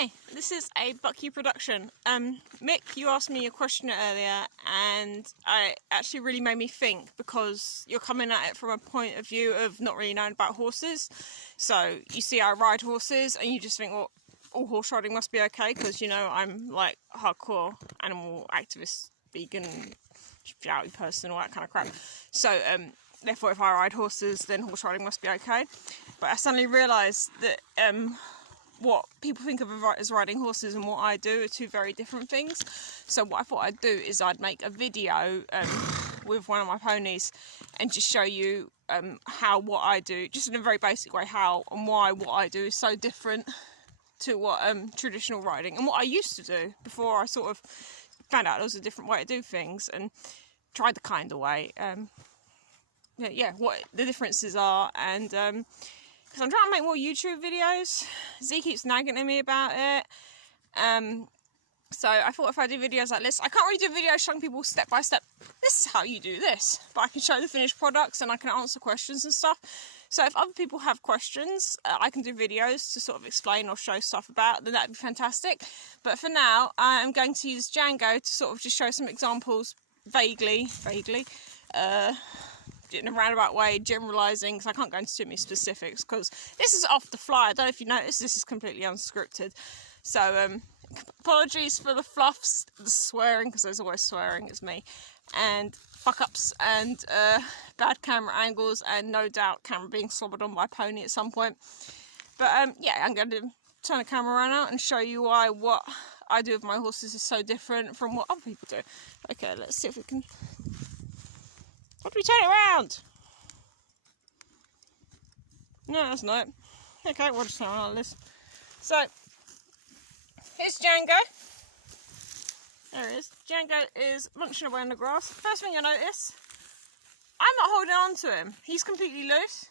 Hey, this is a Bucky production. Mick, you asked me a question earlier and it actually really made me think, because you're coming at it from a point of view of not really knowing about horses. So you see I ride horses and you just think, well, all horse riding must be okay because, you know, I'm like hardcore animal activist, vegan, shouty person, all that kind of crap. So therefore if I ride horses then horse riding must be okay. But I suddenly realised that what people think of as riding horses and what I do are two very different things. So what I thought I'd do is I'd make a video with one of my ponies and just show you how what I do, just in a very basic way, how and why what I do is so different to what traditional riding and what I used to do before I sort of found out there was a different way to do things and tried the kind of way. What the differences are, and because I'm trying to make more YouTube videos. Z keeps nagging at me about it. So I thought if I do videos like this, I can't really do videos showing people step by step, this is how you do this, but I can show the finished products and I can answer questions and stuff. So if other people have questions, I can do videos to sort of explain or show stuff about, then that'd be fantastic. But for now, I'm going to use Django to sort of just show some examples, vaguely, in a roundabout way, generalising, because I can't go into too many specifics, because this is off the fly. I don't know if you noticed, this is completely unscripted. So, apologies for the fluffs, the swearing, because there's always swearing, it's me, and fuck-ups, and bad camera angles, and no doubt camera being slobbered on by pony at some point. But, yeah, I'm going to turn the camera around now and show you why what I do with my horses is so different from what other people do. Okay, let's see if we can... What do we turn it around? No, that's not it. Okay, we'll just turn it around like this. So, here's Django. There he is. Django is munching away in the grass. First thing you'll notice, I'm not holding on to him. He's completely loose.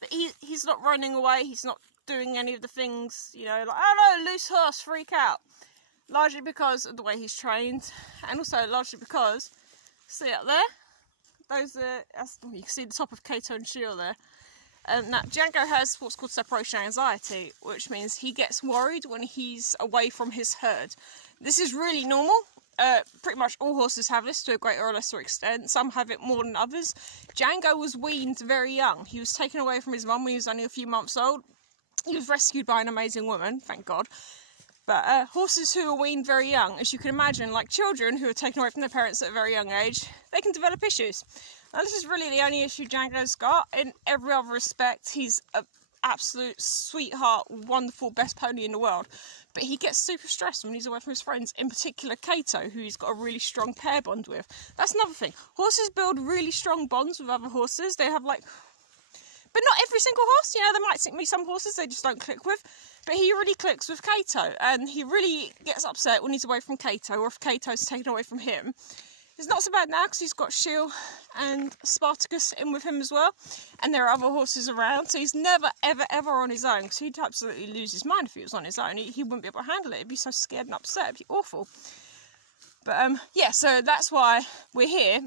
But he's not running away. He's not doing any of the things, you know, like, oh no, loose horse, freak out. Largely because of the way he's trained. And also largely because, see up there? Those are, you can see the top of Kato and Shield there. Now, Django has what's called separation anxiety, which means he gets worried when he's away from his herd. This is really normal. Pretty much all horses have this to a greater or lesser extent. Some have it more than others. Django was weaned very young. He was taken away from his mum when he was only a few months old. He was rescued by an amazing woman, thank God. But horses who are weaned very young, as you can imagine, like children who are taken away from their parents at a very young age, they can develop issues. Now this is really the only issue Django's got. In every other respect, he's an absolute sweetheart, wonderful, best pony in the world. But he gets super stressed when he's away from his friends, in particular Kato, who he's got a really strong pair bond with. That's another thing. Horses build really strong bonds with other horses. They have like... But not every single horse, you know, there might be some horses they just don't click with. But he really clicks with Kato, and he really gets upset when he's away from Kato, or if Kato's taken away from him. It's not so bad now, because he's got Shield and Spartacus in with him as well, and there are other horses around, so he's never, ever, ever on his own, because he'd absolutely lose his mind if he was on his own. He wouldn't be able to handle it. He'd be so scared and upset. It'd be awful. But, yeah, so that's why we're here.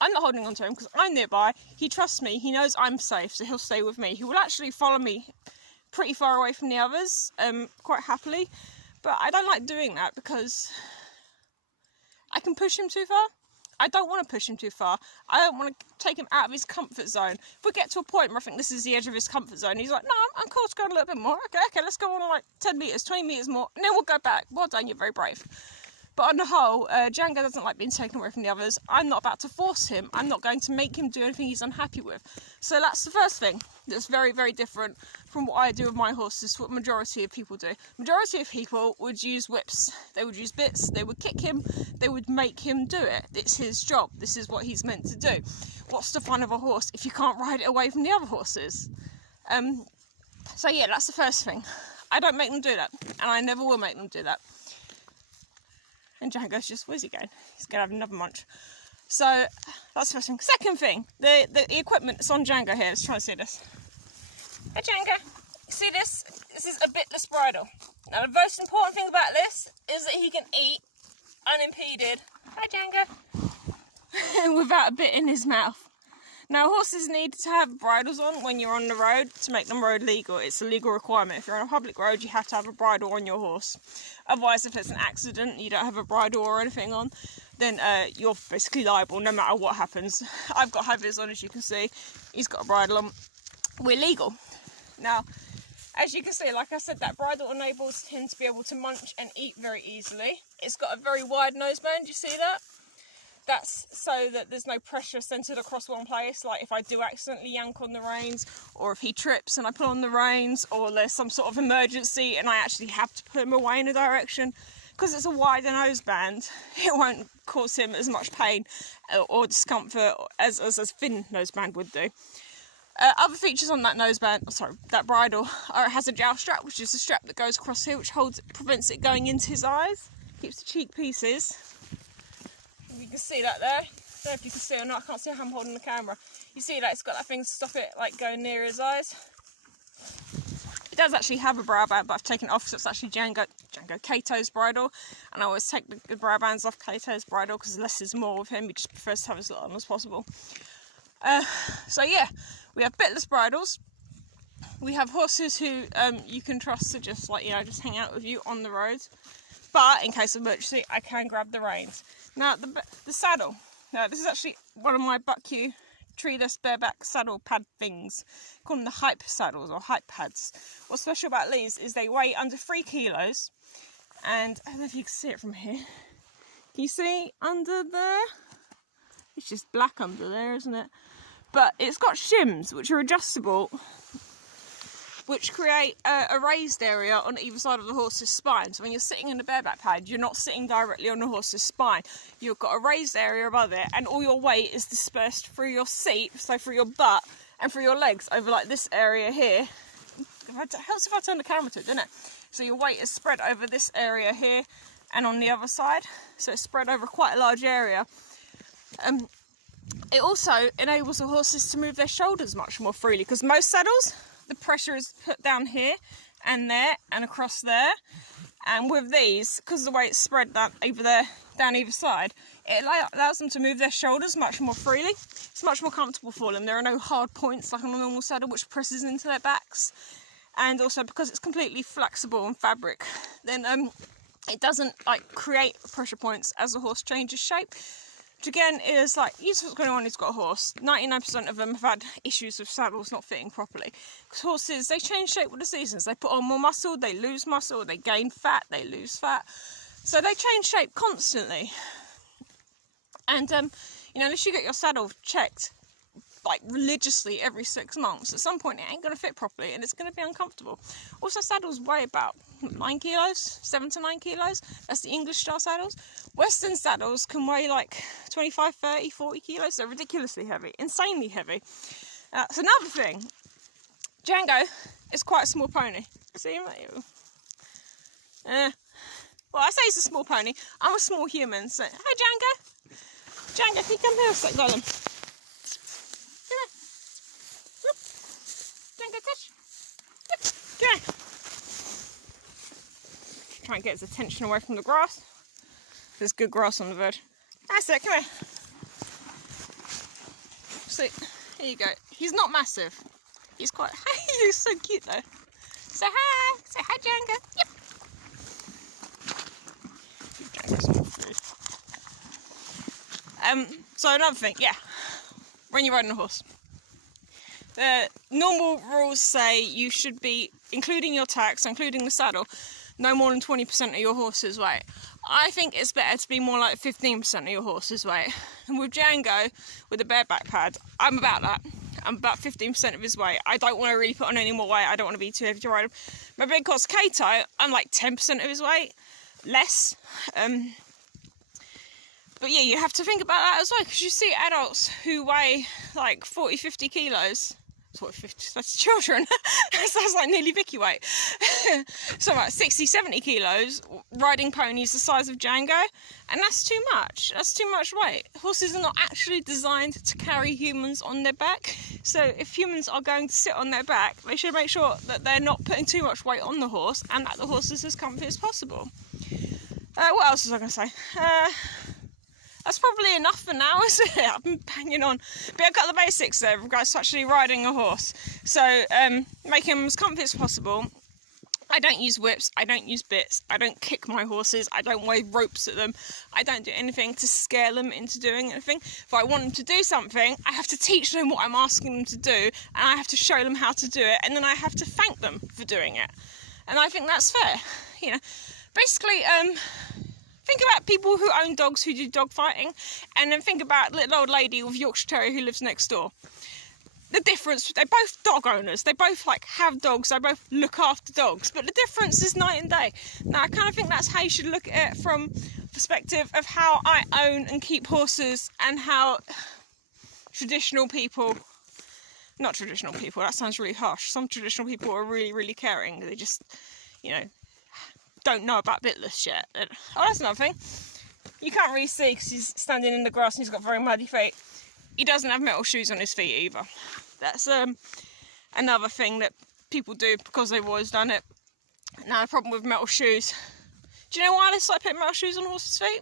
I'm not holding on to him, because I'm nearby. He trusts me. He knows I'm safe, so he'll stay with me. He will actually follow me pretty far away from the others, quite happily, but I don't like doing that because I can push him too far. I don't want to push him too far. I don't want to take him out of his comfort zone. If we get to a point where I think this is the edge of his comfort zone, he's like, no, I'm cool to go on a little bit more. Okay, let's go on like 10 metres, 20 metres more, and then we'll go back. Well done, you're very brave. But on the whole, Django doesn't like being taken away from the others. I'm not about to force him. I'm not going to make him do anything he's unhappy with. So that's the first thing that's very, very different from what I do with my horses, what majority of people do. Majority of people would use whips. They would use bits. They would kick him. They would make him do it. It's his job. This is what he's meant to do. What's the fun of a horse if you can't ride it away from the other horses? So yeah, that's the first thing. I don't make them do that, and I never will make them do that. And Django's just, where's he going? He's going to have another munch. So, that's the first thing. Second thing, the equipment that's on Django here. Let's try and see this. Hey Django, you see this? This is a bitless bridle. Now the most important thing about this is that he can eat unimpeded. Hi Django. Without a bit in his mouth. Now, horses need to have bridles on when you're on the road to make them road legal. It's a legal requirement. If you're on a public road, you have to have a bridle on your horse. Otherwise, if it's an accident and you don't have a bridle or anything on, then you're basically liable no matter what happens. I've got high-vis on, as you can see. He's got a bridle on. We're legal. Now, as you can see, like I said, that bridle enables him to be able to munch and eat very easily. It's got a very wide noseband, you see that? That's so that there's no pressure centred across one place, like if I do accidentally yank on the reins, or if he trips and I pull on the reins, or there's some sort of emergency and I actually have to put him away in a direction. Because it's a wider noseband, it won't cause him as much pain or discomfort as a thin noseband would do. Other features on that that bridle, are it has a jowl strap, which is a strap that goes across here, which prevents it going into his eyes, keeps the cheek pieces. You can see that there. I don't know if you can see or not, I can't see how I'm holding the camera. You see that it's got that thing to stop it like going near his eyes. It does actually have a brow band, but I've taken it off, so it's actually Django Cato's bridle. And I always take the brow bands off Cato's bridle because less is more with him. He just prefers to have as little on as possible. So yeah, we have bitless bridles. We have horses who you can trust to just just hang out with you on the road. But in case of emergency, I can grab the reins. Now the saddle. Now this is actually one of my Buck-U treeless bareback saddle pad things. Call them the hype saddles or hype pads. What's special about these is they weigh under 3 kilos. And I don't know if you can see it from here. Can you see under there? It's just black under there, isn't it? But it's got shims which are adjustable, which create a raised area on either side of the horse's spine. So when you're sitting in the bareback pad, you're not sitting directly on the horse's spine. You've got a raised area above it, and all your weight is dispersed through your seat, so through your butt and through your legs over like this area here. It helps if I turn the camera to it, doesn't it? So your weight is spread over this area here and on the other side. So it's spread over quite a large area. It also enables the horses to move their shoulders much more freely, because most saddles, the pressure is put down here and there and across there. And with these, because the way it's spread down over there, down either side, it allows them to move their shoulders much more freely. It's much more comfortable for them. There are no hard points like on a normal saddle which presses into their backs. And also because it's completely flexible and fabric, then it doesn't create pressure points as the horse changes shape. Which again is useful for anyone who's got a horse. 99% of them have had issues with saddles not fitting properly. Because horses, they change shape with the seasons. They put on more muscle, they lose muscle, they gain fat, they lose fat. So they change shape constantly. And unless you get your saddle checked religiously every 6 months, at some point it ain't going to fit properly and it's going to be uncomfortable. Also, saddles weigh about 9 kilos, 7 to 9 kilos. That's the English style saddles. Western saddles can weigh 25, 30, 40 kilos. They're ridiculously heavy, insanely heavy. That's another thing. Django is quite a small pony. See him? Well, I say he's a small pony. I'm a small human. So, hi Django. Django, can you come here a sec, darling? Come here. Try and get his attention away from the grass. There's good grass on the verge. That's it, come here. See, here you go. He's not massive. He's quite, he's so cute though. Say hi. Say hi, Django. Yep. Give Django some food. So another thing, when you're riding a horse. The normal rules say you should be, including your tack, including the saddle, no more than 20% of your horse's weight. I think it's better to be more like 15% of your horse's weight. And with Django, with the bareback pad, I'm about that. I'm about 15% of his weight. I don't want to really put on any more weight. I don't want to be too heavy to ride him. My big horse, Cato, I'm like 10% of his weight. Less. But yeah, you have to think about that as well, because you see adults who weigh 40, 50 kilos. 40, 50, that's children. That's nearly Vicky weight. So about 60, 70 kilos riding ponies the size of Django, and that's too much. That's too much weight. Horses are not actually designed to carry humans on their back. So if humans are going to sit on their back, they should make sure that they're not putting too much weight on the horse and that the horse is as comfy as possible. What else was I going to say? That's probably enough for now, isn't it? I've been banging on. But I've got the basics there with regards to actually riding a horse. So, make him as comfy as possible. I don't use whips, I don't use bits, I don't kick my horses, I don't wave ropes at them, I don't do anything to scare them into doing anything. If I want them to do something, I have to teach them what I'm asking them to do, and I have to show them how to do it, and then I have to thank them for doing it. And I think that's fair, you know. Basically, think about people who own dogs who do dog fighting, and then think about a little old lady with Yorkshire Terrier who lives next door. The difference, they're both dog owners, they both like have dogs, they both look after dogs, but the difference is night and day. Now I kind of think that's how you should look at it from perspective of how I own and keep horses, and how traditional people, not traditional people, that sounds really harsh, some traditional people are really, really caring, they just, you know, don't know about bitless yet. Oh, that's another thing, you can't really see because he's standing in the grass and he's got very muddy feet. He doesn't have metal shoes on his feet either. That's another thing that people do because they've always done it. Now the problem with metal shoes, do you know why they started putting metal shoes on horses' feet?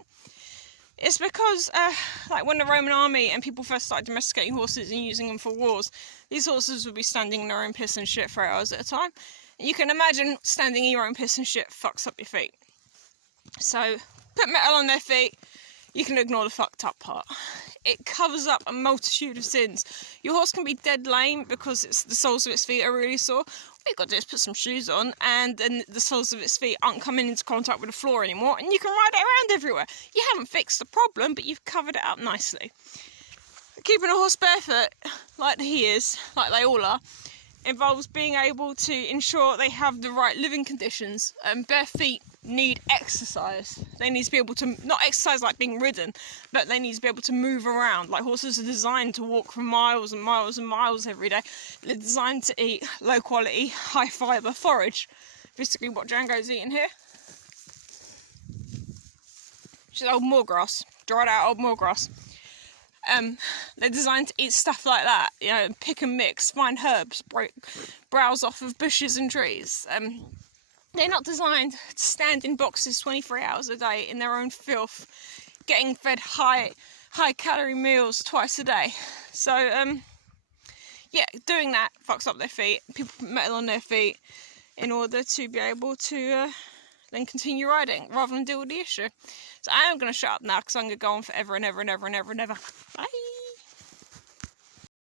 It's because like when the Roman army and people first started domesticating horses and using them for wars, these horses would be standing in their own piss and shit for hours at a time. And you can imagine standing in your own piss and shit fucks up your feet. So put metal on their feet, you can ignore the fucked up part. It covers up a multitude of sins. Your horse can be dead lame because the soles of its feet are really sore. All you've got to do is put some shoes on, and then the soles of its feet aren't coming into contact with the floor anymore, and you can ride it around everywhere. You haven't fixed the problem, but you've covered it up nicely. Keeping a horse barefoot, like he is, like they all are, involves being able to ensure they have the right living conditions. Bare feet need exercise. They need to be able to, not exercise like being ridden, but they need to be able to move around. Like horses are designed to walk for miles and miles and miles every day. They're designed to eat low quality, high fibre forage. Basically what Django's eating here. Which is old moor grass, dried out old moor grass. They're designed to eat stuff like that, you know, pick and mix, find herbs, browse off of bushes and trees. They're not designed to stand in boxes 23 hours a day in their own filth, getting fed high calorie meals twice a day. So, yeah, doing that fucks up their feet. People put metal on their feet in order to be able to then continue riding rather than deal with the issue. So I am going to shut up now because I'm going to go on forever and ever and ever and ever and ever. Bye!